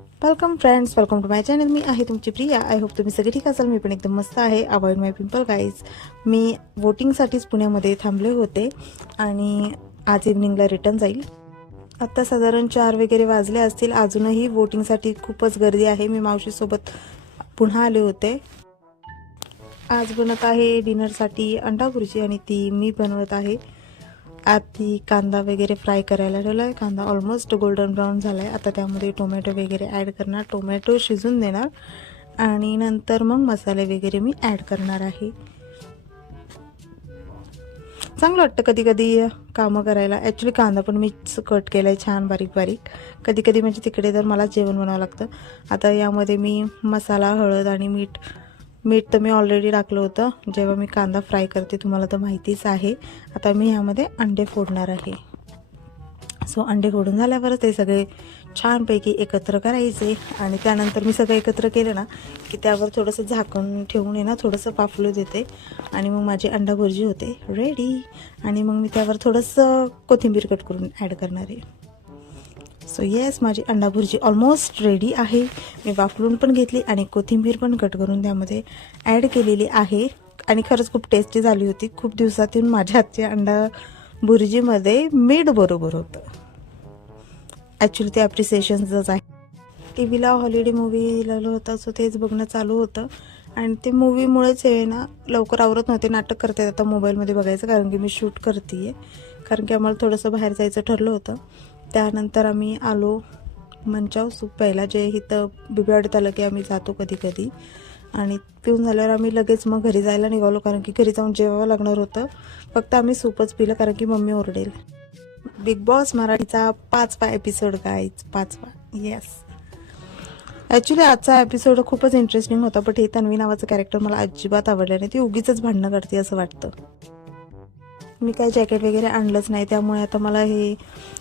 Welcome friends, welcome to my channel. मी आहे तुमची प्रिया. आय होप तुम्ही सगळे ठीक असाल. मी पण एकदम मस्त आहे. अवॉइड माय पिंपल गाईज. मी वोटिंगसाठीच पुण्यामध्ये थांबले होते आणि आज इव्हनिंगला रिटर्न जाईल. आत्ता साधारण 4 वगैरे वाजले असतील. अजूनही वोटिंगसाठी खूपच गर्दी आहे. मी मावशीसोबत पुन्हा आले होते. आज बनत आहे डिनरसाठी अंडा भुर्जी आणि ती मी बनवत आहे. आधी कांदा वगैरे फ्राय करायला ठेवला आहे. कांदा ऑलमोस्ट गोल्डन ब्राऊन झाला आहे. आता त्यामध्ये टोमॅटो वगैरे ॲड करणार. टोमॅटो शिजून देणार आणि नंतर मग मसाले वगैरे मी ॲड करणार आहे. चांगलं वाटतं कधी कधी कामं करायला. ॲक्च्युली कांदा पण मीच कट केला आहे छान बारीक बारीक. कधी कधी म्हणजे तिकडे तर मला जेवण बनावं लागतं. आता यामध्ये मी मसाला, हळद आणि मीठ तर मी ऑलरेडी टाकलं होतं जेव्हा मी कांदा फ्राय करते, तुम्हाला तर माहितीच आहे. आता मी ह्यामध्ये अंडे फोडणार आहे. सो अंडे फोडून झाल्यावर ते सगळे छानपैकी एकत्र करायचे आणि त्यानंतर मी सगळं एकत्र केलं ना की त्यावर थोडंसं झाकण ठेवून आहे ना थोडंसं पाफलू देते आणि मग माझी अंडा भुर्जी होते रेडी. आणि मग मी त्यावर थोडंसं कोथिंबीर कट करून ॲड करणार आहे. सो येस, माझी अंडा भुर्जी ऑलमोस्ट रेडी आहे. मी वाफलून पण घेतली आणि कोथिंबीर पण कट करून त्यामध्ये ॲड केलेली आहे आणि खरंच खूप टेस्टी झाली होती. खूप दिवसातून माझ्या हातच्या अंडा भुर्जीमध्ये मीठ बरोबर होतं. ॲक्च्युली ते ॲप्रिसिएशनचंच आहे. टी व्हीला हॉलिडे मूवी लागलं होतं, सो तेच बघणं चालू होतं आणि ते मूवीमुळेच आहे ना लवकर आवरत नव्हते. नाटक करते आता मोबाईलमध्ये बघायचं, कारण की मी शूट करते आहे. कारण की आम्हाला थोडंसं बाहेर जायचं ठरलं होतं. त्यानंतर आम्ही आलो मंचाव सूप प्यायला, जे इथं बिबवाडीत आलं की आम्ही जातो कधी कधी. आणि पिऊन झाल्यावर आम्ही लगेच मग घरी जायला निघालो, कारण की घरी जाऊन जेवावं लागणार होतं. फक्त आम्ही सूपच पिलं कारण की मम्मी ओरडेल. बिग बॉस मराठीचा 5वा एपिसोड गाईज, 5वा. येस, ॲक्च्युली आजचा एपिसोड खूपच इंटरेस्टिंग होता. बट हे तन्वी नावाचं कॅरेक्टर मला अजिबात आवडलं नाही. ती उगीच भांडणं करते असं वाटतं. मी काही जॅकेट वगैरे आणलंच नाही, त्यामुळे आता मला हे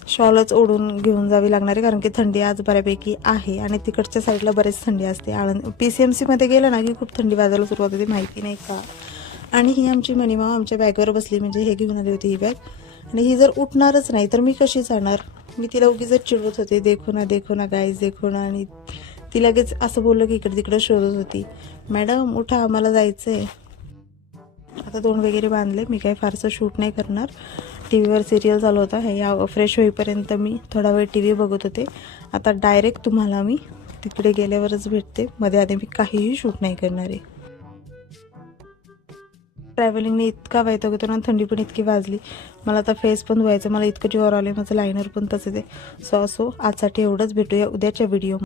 शॉलच ओढून घेऊन जावी लागणार आहे, कारण की थंडी आज बऱ्यापैकी आहे आणि तिकडच्या साईडला बरेच थंडी असते. PCMCमध्ये गेलं ना की खूप थंडी वाजायला सुरुवात होते, माहिती नाही का. आणि ही आमची मनीमा आमच्या बॅगवर बसली, म्हणजे हे घेऊन आली होती ही बॅग. आणि ही जर उठणारच नाही तर मी कशी जाणार. मी तिला उगीच चिडवत होते, देखो ना गाईज देखो ना. आणि ती लगेच असं बोललं की इकडे तिकडे शोधत होती. मॅडम उठा, आम्हाला जायचं आहे. आता तोंड वगैरे बांधले. मी काही फारसं शूट नाही करणार. टी व्हीवर सिरियल चालू होता, हे फ्रेश होईपर्यंत मी थोडा वेळ टी व्ही बघत होते. आता डायरेक्ट तुम्हाला मी तिकडे गेल्यावरच भेटते. मध्ये आधी मी काहीही शूट नाही करणार आहे. ट्रॅव्हलिंगने इतका वैताग होतो ना, थंडी पण इतकी वाजली. मला आता फेस पण धुवायचं, मला इतकं जीवावर आले, माझं लायनर पण तसंच आहे. सो आजसाठी एवढंच. भेटूया उद्याच्या व्हिडिओ.